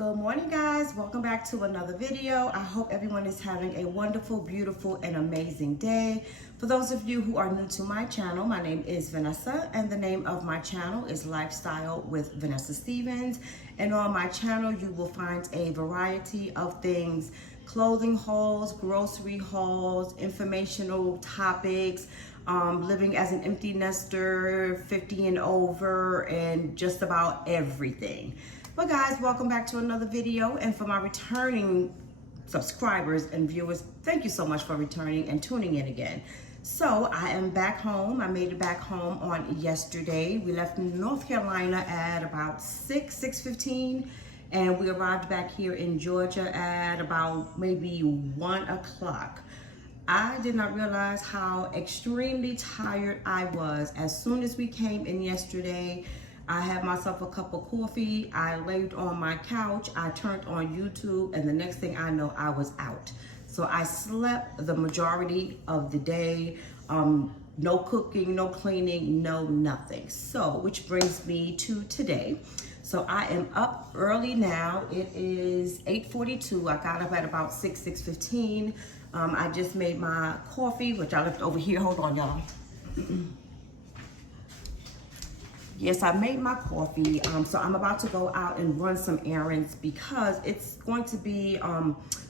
Good morning, guys. Welcome back to another video. I hope everyone is having a wonderful, beautiful, and amazing day. For those of you who are new to my channel, my name is Vanessa, and the name of my channel is Lifestyle with Vanessa Stevens. And on my channel, you will find a variety of things: clothing hauls, grocery hauls, informational topics, living as an empty nester, 50 and over, and just about everything. Well, guys, welcome back to another video. And for my returning subscribers and viewers, thank you so much for returning and tuning in again. So I am back home. I made it back home on yesterday. We left North Carolina at about 6:15, and we arrived back here in Georgia at about maybe 1 o'clock. I did not realize how extremely tired I was. As soon as we came in yesterday, I had myself a cup of coffee, I laid on my couch, I turned on YouTube, and the next thing I know, I was out. So I slept the majority of the day, no cooking, no cleaning, no nothing. So, which brings me to today. So I am up early now. It is 8:42. I got up at about 6:15. I just made my coffee, which I left over here. Hold on, y'all. Yes, I made my coffee. So I'm about to go out and run some errands because it's going to be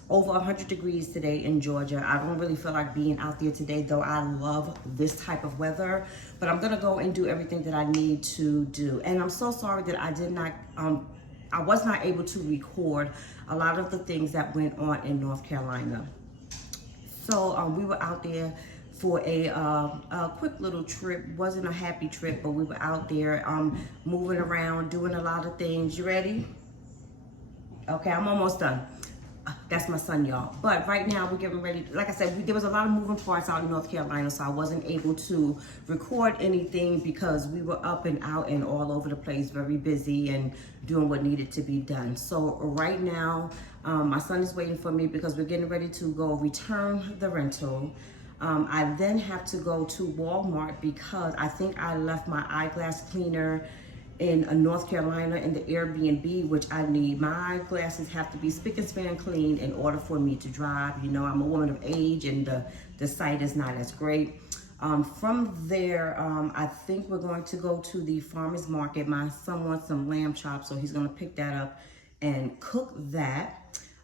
over 100 degrees today in Georgia. I don't really feel like being out there today, though I love this type of weather. But I'm gonna go and do everything that I need to do. And I'm so sorry that I was not able to record a lot of the things that went on in North Carolina. So we were out there for a quick little trip. Wasn't a happy trip, but we were out there moving around, doing a lot of things. You ready? Okay, I'm almost done. That's my son, y'all. But right now we're getting ready. Like I said, there was a lot of moving parts out in North Carolina, so I wasn't able to record anything because we were up and out and all over the place, very busy and doing what needed to be done. So right now, my son is waiting for me because we're getting ready to go return the rental. I then have to go to Walmart because I think I left my eyeglass cleaner in North Carolina in the Airbnb, which I need. My eyeglasses have to be spick and span clean in order for me to drive. You know, I'm a woman of age and the sight is not as great. From there, I think we're going to go to the farmer's market. My son wants some lamb chops, so he's gonna pick that up and cook that.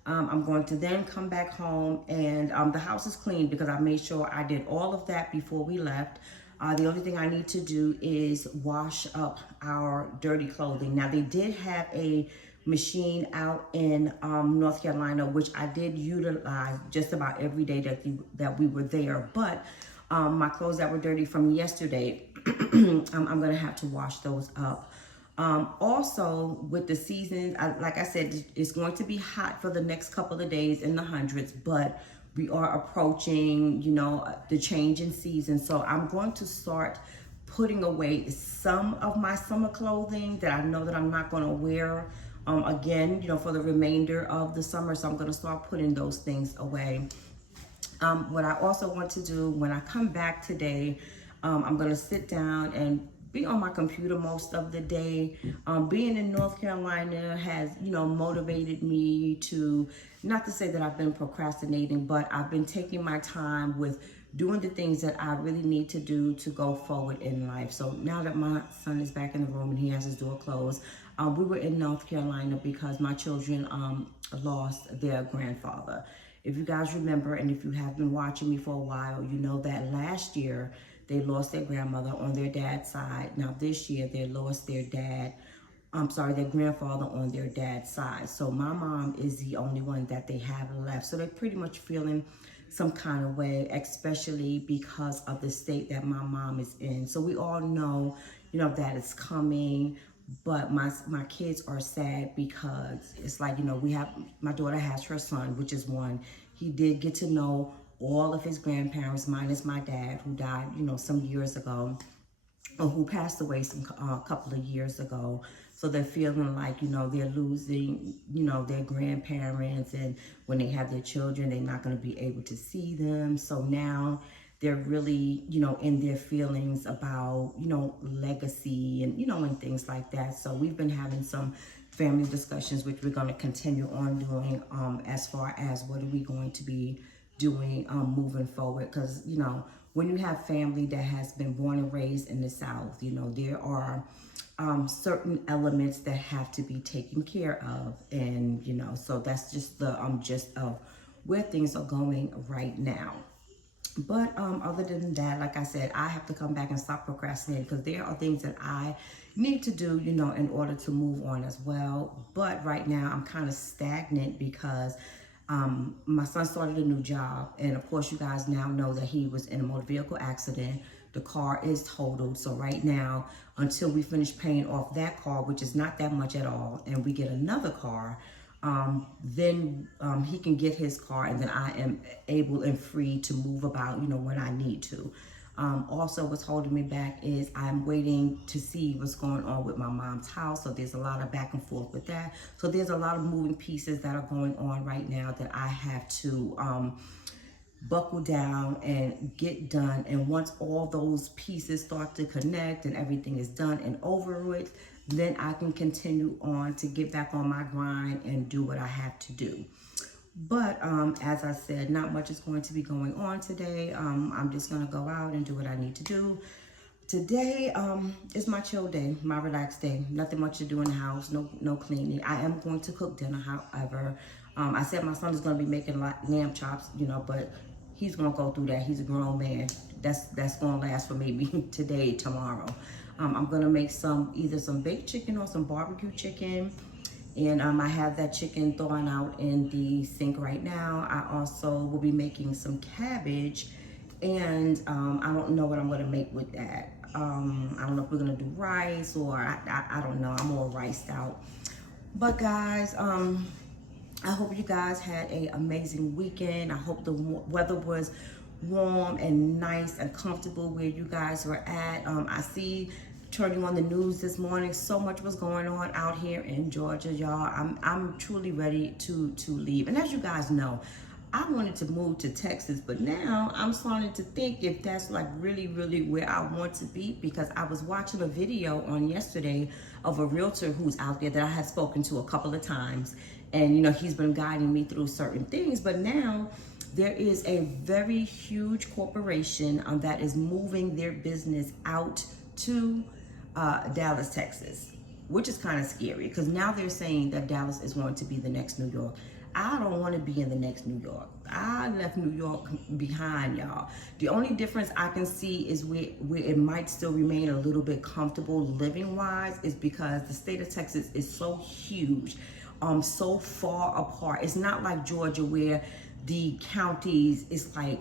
I'm going to then come back home and the house is clean because I made sure I did all of that before we left. The only thing I need to do is wash up our dirty clothing. Now, they did have a machine out in North Carolina, which I did utilize just about every day that we were there. But my clothes that were dirty from yesterday, I'm gonna have to wash those up. Also, with the seasons, like I said, it's going to be hot for the next couple of days in the hundreds, but we are approaching, you know, the change in season. So I'm going to start putting away some of my summer clothing that I know that I'm not going to wear again, you know, for the remainder of the summer. So I'm going to start putting those things away. What I also want to do when I come back today, I'm going to sit down and be on my computer most of the day. Being in North Carolina has, you know, motivated me to, not to say that I've been procrastinating, but I've been taking my time with doing the things that I really need to do to go forward in life. So now that my son is back in the room and he has his door closed, we were in North Carolina because my children lost their grandfather. If you guys remember, and if you have been watching me for a while, you know that last year they lost their grandmother on their dad's side. Now this year they lost their grandfather on their dad's side. So my mom is the only one that they have left. So they're pretty much feeling some kind of way, especially because of the state that my mom is in. So we all know, you know, that it's coming. But my kids are sad because it's like, you know, my daughter has her son, which is one. He did get to know all of his grandparents, minus my dad, who died, you know, some years ago, or who passed away a couple of years ago. So they're feeling like, you know, they're losing, you know, their grandparents, and when they have their children, they're not going to be able to see them. So now they're really, you know, in their feelings about, you know, legacy and, you know, and things like that. So we've been having some family discussions, which we're going to continue on doing as far as what are we going to be doing moving forward. Because, you know, when you have family that has been born and raised in the South, you know, there are certain elements that have to be taken care of. And, you know, so that's just the gist of where things are going right now. But other than that, like I said, I have to come back and stop procrastinating, because there are things that I need to do, you know, in order to move on as well. But right now I'm kind of stagnant because my son started a new job. And of course, you guys now know that he was in a motor vehicle accident. The car is totaled. So right now, until we finish paying off that car, which is not that much at all, and we get another car, then he can get his car, and then I am able and free to move about, you know, when I need to. Also, what's holding me back is I'm waiting to see what's going on with my mom's house. So there's a lot of back and forth with that. So there's a lot of moving pieces that are going on right now that I have to buckle down and get done. And once all those pieces start to connect and everything is done and over with, then I can continue on to get back on my grind and do what I have to do. But as I said, not much is going to be going on today. I'm just going to go out and do what I need to do. Today is my chill day, my relaxed day. Nothing much to do in the house, no cleaning. I am going to cook dinner, however. I said my son is going to be making lamb chops, you know, but he's going to go through that. He's a grown man. That's going to last for maybe today, tomorrow. I'm going to make either some baked chicken or some barbecue chicken. And I have that chicken thawing out in the sink right now. I also will be making some cabbage. And I don't know what I'm going to make with that. I don't know if we're going to do rice or I don't know. I'm all riced out. But guys, I hope you guys had an amazing weekend. I hope the weather was warm and nice and comfortable where you guys were at. I see, turning on the news this morning, so much was going on out here in Georgia, y'all. I'm truly ready to leave. And as you guys know, I wanted to move to Texas, but now I'm starting to think if that's like really where I want to be, because I was watching a video on yesterday of a realtor who's out there that I had spoken to a couple of times. And, you know, he's been guiding me through certain things, but now there is a very huge corporation that is moving their business out to Dallas, Texas, which is kind of scary, because now they're saying that Dallas is going to be the next New York. I don't want to be in the next New York. I left New York behind, y'all. The only difference I can see is where it might still remain a little bit comfortable living wise is because the state of Texas is so huge, so far apart. It's not like Georgia where the counties is like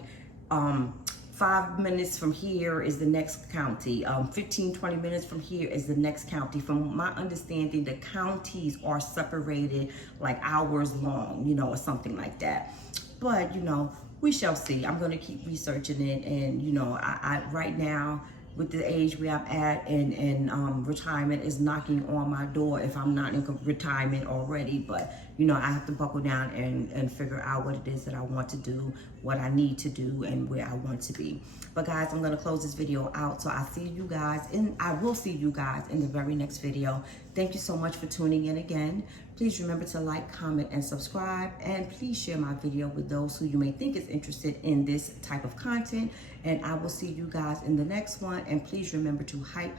5 minutes from here is the next county. 15-20 minutes from here is the next county. From my understanding, the counties are separated like hours long, you know, or something like that. But, you know, we shall see. I'm going to keep researching it. And, you know, I right now, with the age where I'm at, and retirement is knocking on my door if I'm not in retirement already. But, you know, I have to buckle down and figure out what it is that I want to do, what I need to do, and where I want to be. But guys, I'm going to close this video out. So I will see you guys in the very next video. Thank you so much for tuning in again. Please remember to like, comment, and subscribe. And please share my video with those who you may think is interested in this type of content. And I will see you guys in the next one. And please remember to hype.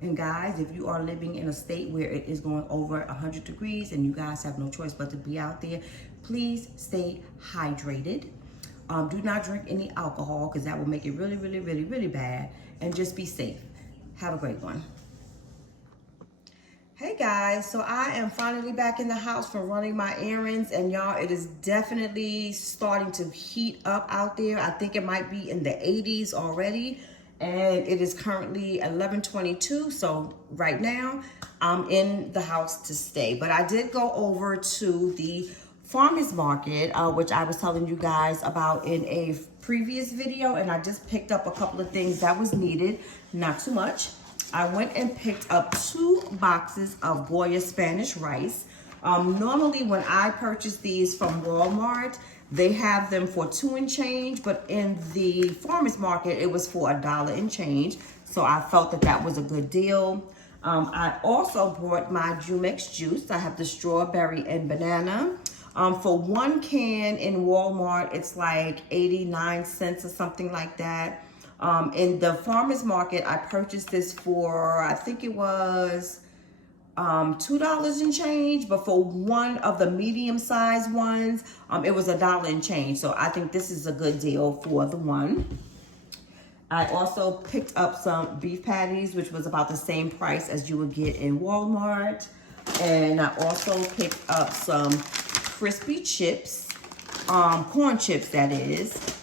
And guys, if you are living in a state where it is going over 100 degrees and you guys have no choice but to be out there, please stay hydrated. Do not drink any alcohol, because that will make it really bad. And just be safe. Have a great one. Hey guys, so I am finally back in the house from running my errands, and y'all, it is definitely starting to heat up out there. I think it might be in the 80s already, and it is currently 11:22. So right now I'm in the house to stay, but I did go over to the farmers market, which I was telling you guys about in a previous video, and I just picked up a couple of things that was needed, not too much. I went and picked up 2 boxes of Goya Spanish rice. Normally when I purchase these from Walmart, they have them for $2 and change, but in the farmers market, it was for $1 and change. So I felt that that was a good deal. I also brought my Jumex juice. I have the strawberry and banana. For one can in Walmart, it's like 89 cents or something like that. In the farmer's market, I purchased this for, I think it was $2 and change, but for one of the medium-sized ones, it was $1 and change. So I think this is a good deal for the one. I also picked up some beef patties, which was about the same price as you would get in Walmart. And I also picked up some crispy chips, corn chips that is.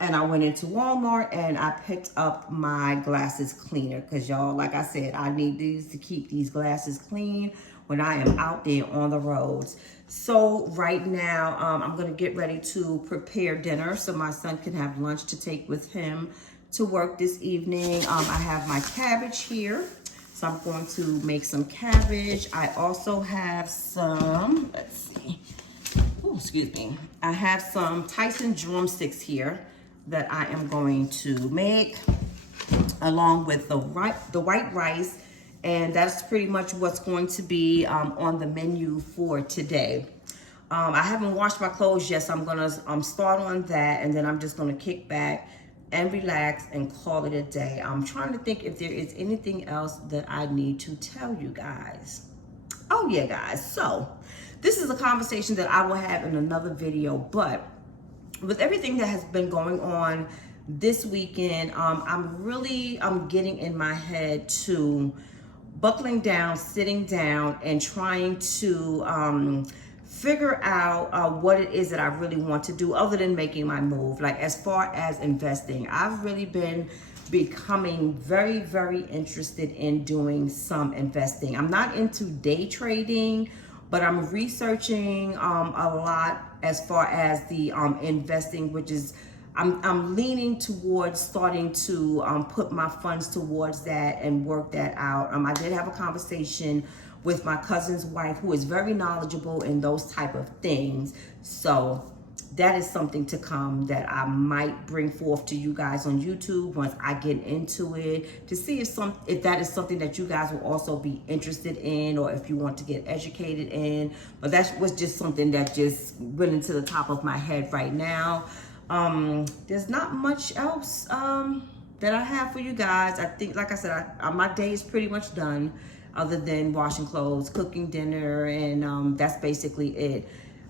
And I went into Walmart and I picked up my glasses cleaner because y'all, like I said, I need these to keep these glasses clean when I am out there on the roads. So right now, I'm gonna get ready to prepare dinner so my son can have lunch to take with him to work this evening. I have my cabbage here, so I'm going to make some cabbage. I also have some, let's see, oh, excuse me. I have some Tyson drumsticks here that I am going to make along with the white rice, and that's pretty much what's going to be on the menu for today. I haven't washed my clothes yet, so I'm gonna start on that, and then I'm just gonna kick back and relax and call it a day. I'm trying to think if there is anything else that I need to tell you guys. Oh yeah, guys, so this is a conversation that I will have in another video, but with everything that has been going on this weekend, I'm getting in my head to buckling down, sitting down, and trying to figure out what it is that I really want to do other than making my move. Like as far as investing, I've really been becoming very, very interested in doing some investing. I'm not into day trading, but I'm researching a lot as far as the investing, which is I'm leaning towards starting to put my funds towards that and work that out. I did have a conversation with my cousin's wife, who is very knowledgeable in those type of things. So that is something to come that I might bring forth to you guys on YouTube once I get into it, to see if that is something that you guys will also be interested in, or if you want to get educated in. But that was just something that just went into the top of my head right now. There's not much else that I have for you guys. I think, like I said, my day is pretty much done, other than washing clothes, cooking dinner, and that's basically it.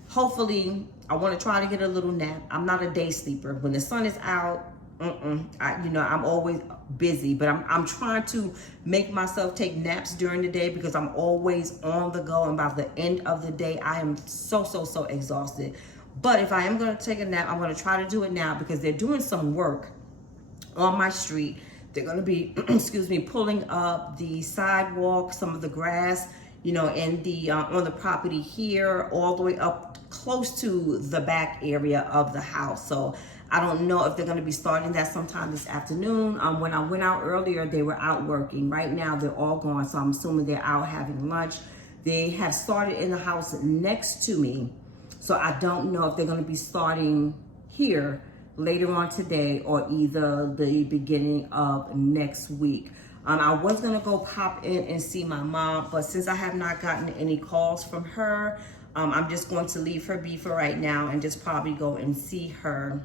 Hopefully, I want to try to get a little nap. I'm not a day sleeper. When the sun is out, I'm always busy, but I'm trying to make myself take naps during the day because I'm always on the go, and by the end of the day, I am so exhausted. But if I am going to take a nap, I'm going to try to do it now because they're doing some work on my street. They're going to be, excuse me, pulling up the sidewalk, some of the grass, in the on the property here, all the way up close to the back area of the house. So I don't know if they're going to be starting that sometime this afternoon. When I went out earlier, they were out working. Right now, they're all gone, so I'm assuming they're out having lunch. They have started in the house next to me, so I don't know if they're going to be starting here later on today or either the beginning of next week. I was gonna go pop in and see my mom, but since I have not gotten any calls from her, I'm just going to leave her be for right now and just probably go and see her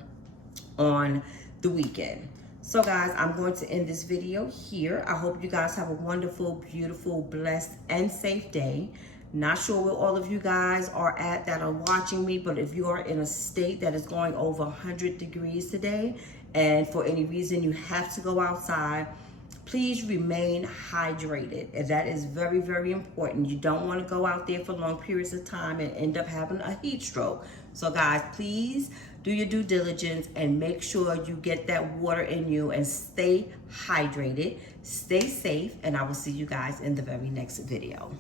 on the weekend. So guys, I'm going to end this video here. I hope you guys have a wonderful, beautiful, blessed, and safe day. Not sure where all of you guys are at that are watching me, but if you are in a state that is going over 100 degrees today, and for any reason you have to go outside, please remain hydrated. And that is very, very important. You don't want to go out there for long periods of time and end up having a heat stroke. So guys, please do your due diligence and make sure you get that water in you and stay hydrated, stay safe, and I will see you guys in the very next video.